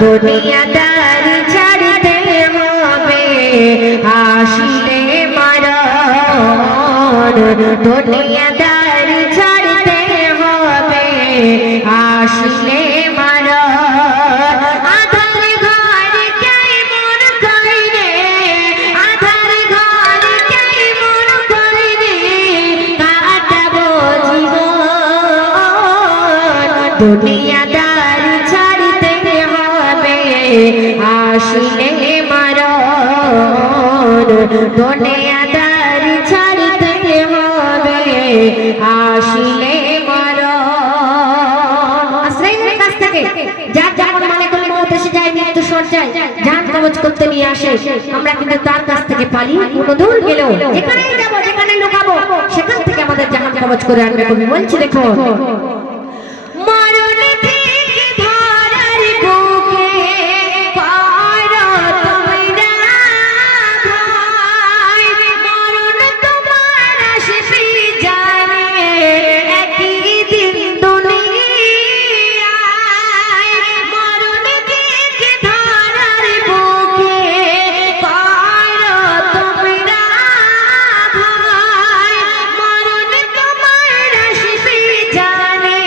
দুনিয়াদার ছাড়তে হবে আসলে মরণ দুনিয়াদার ছাড়তে হবে আসলে মরণ আধার ঘর কেমন করে আধার ঘর কেমন করে কাটাবো জীবন দুনিয়াদার ছাড়তে হবে আসলে মরণ দুনিয়াদার ছাড়তে হবে আসলে মরণ আশ্রয়ের কাছ থেকে যার যেমন মনে করে মত এসে যায় মৃত্যু সজ্জায় জান কবজ করতে নিয়ে আসে আমরা কিন্তু তার কাছ থেকে পালি কোনো দূর গেলেও যেখানেই যাবো যেখানে লুকাবো সেখান থেকে আমাদের জান কবজ করে আনবে কবি বলছি দেখো মরণ থেকে ধরার বুকে পারো তোমরা ভাই মরণ তোমার আসবে জানে একই দিন দুনিয়ায় মরণ থেকে ধরার বুকে পারো তোমরা ভাই মরণ তোমার আসবে জানে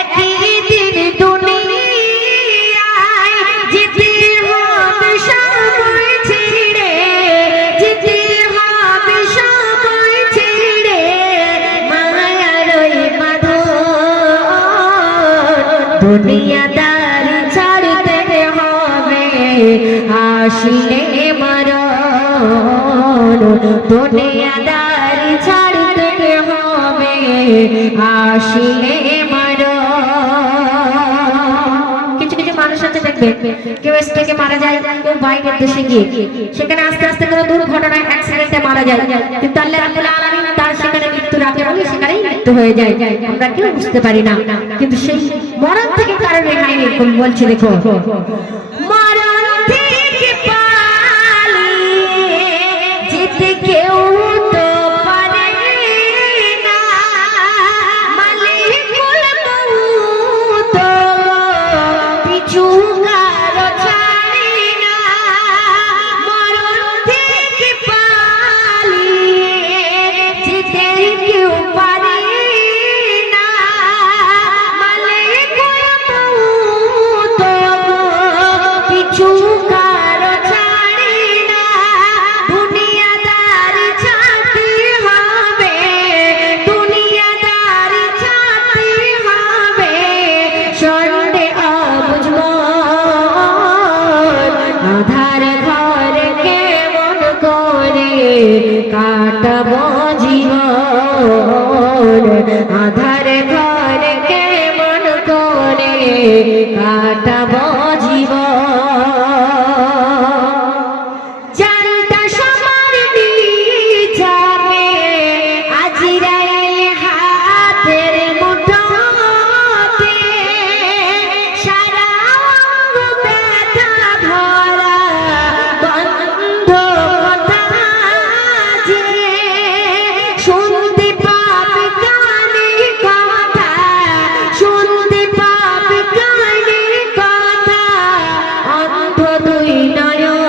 একই দিন দুনিয়ায় যেতে হবে সময় ছেড়ে যেতে হবে সময় ছেড়ে মায়ার ওই বাঁধন দুনিয়াদার ছাড়তে হবে আসলে মরণ দুনিয়াদার ছাড়তে হবে আসলে মরণ কিছু কিছু মানুষ আছে দেখবে কেউ স্ট্রোকে মারা যায় কেউ বাইরের দেশে গিয়ে সেখানে আস্তে আস্তে কোনো দুর্ঘটনায় অ্যাক্সিডেন্টে মারা যায় কিন্তু আল্লাহ রাব্বুল আলামিন তার সেখানে মৃত্যুর আগে বলে সেখানেই মৃত্যু হয়ে যায় আমরা কেউ বুঝতে পারি না কিন্তু সেই মরণ থেকে কারণ রেহাই নেই কবি বলছে দেখো মরণ থেকে পালিয়ে যেতে কেউ তো পারে না মালিকুল মউত পিছু কারো ছাড়ে না মরণ থেকে পালিয়ে যেতে কেউ পারে না মালিকুল মউত পিছু কারো ছাড়ে না দুনিয়াদার ছাড়তে হবে দুনিয়াদার ছাড়তে হবে সন্দেহ বুঝবো আধার ঘর কেমন করে কাটাবো জীবন আধার ঘর কেমন করে কাটাবো জীবন জানটা সবার নিয়ে যাবে আজরাইল হাতের মুঠোতে সারা অঙ্গ ব্যথা ভরা বন্ধ কথা যে শুনতে পাবে কানে কথা শুনতে পাবে কানে কথা অন্ধ দুই নয়ন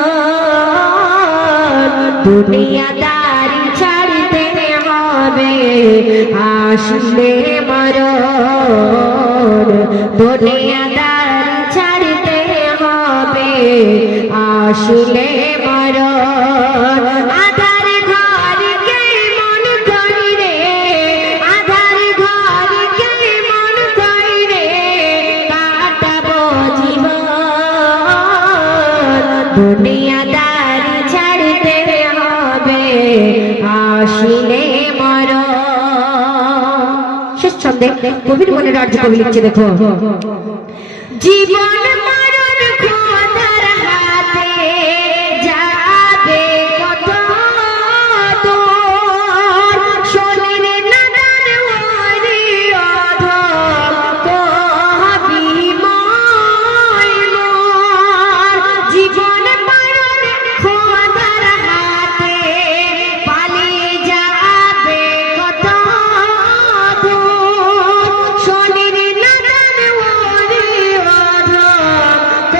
দুনিয়াদারি ছাড়তে হবে আসলে মরণ দুনিয়াদারি ছাড়তে হবে আসলে মরণ আধার ঘর কেমন করে আধার ঘর কেমন করে কাটাবো জীবন দুনিয়াদারি ছাড়তে হবে আসলে মরণ শেষ ছন্দে কবির মনের অর্থ কবি লিখছে দেখো জীবন মরণ খোদার হাতে যাবে কত দূর শরীর নানান ওরে অধম কবি ময় মোর জীবন মরণ খোদার হাতে পালিয়ে যাবে কত দূর শরীর নানান ওরে অধম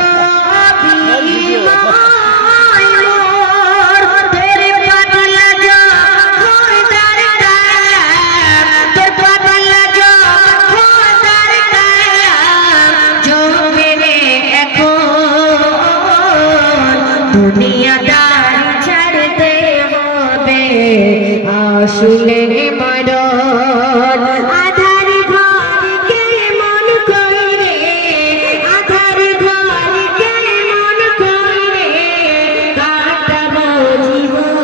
আসলে মরণ আধার ঘরকে মন করে আধার ঘরকে মন করে কাটাবো জীবন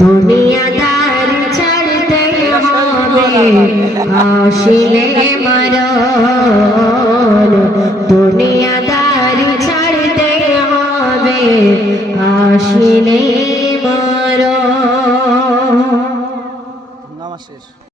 দুনিয়াদার ছাড়তে হবে আসলে মরণ দুনিয়াদার ছাড়তে হবে আসলে মরণ। নামাজ শেষ।